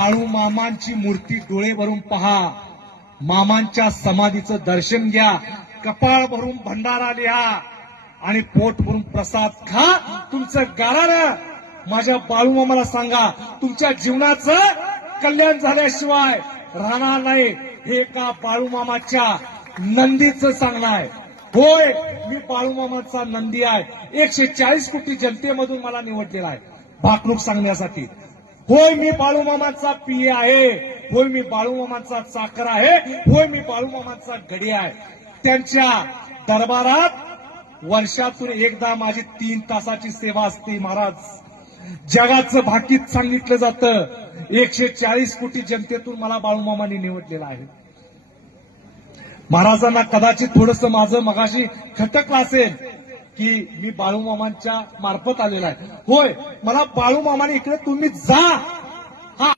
बाळू मामांची मूर्ती डोळे भरून पहा, मामांच्या समाधीचं दर्शन घ्या, कपाळ भरून भंडारा लिहा आणि पोट भरून प्रसाद खा. तुमचं गाराणं माझ्या बाळू मामाला सांगा, तुमच्या जीवनाचं कल्याण झाल्याशिवाय राहणार नाही. हे का बाळू मामाच्या नंदीचं सांगणं आहे. होय, मी बाळू मामाचा नंदी आहे. 140 कोटी जनतेमधून मला निवडलेला आहे भाकणूक सांगण्यासाठी. होय, मी बाळू मामाचा पिये आहे. होय, मी बाळू मामाचा चाकर आहे. होय, मी बाळू मामाचा गडी आहे. त्यांच्या दरबारात वर्षातून एकदा माझी 3 तासाची सेवा असते. महाराज, जगाचं भाकीत सांगितलं जातं. 140 कोटी जनतेतून मला बाळू मामांनी निवडलेला आहे. महाराजांना कदाचित थोडंसं माझं मगाशी खटकलं असेल की मी बाळू मामांच्या मार्फत आलेला आहे. होय, मला बाळू मामाने इकडे तुम्ही जा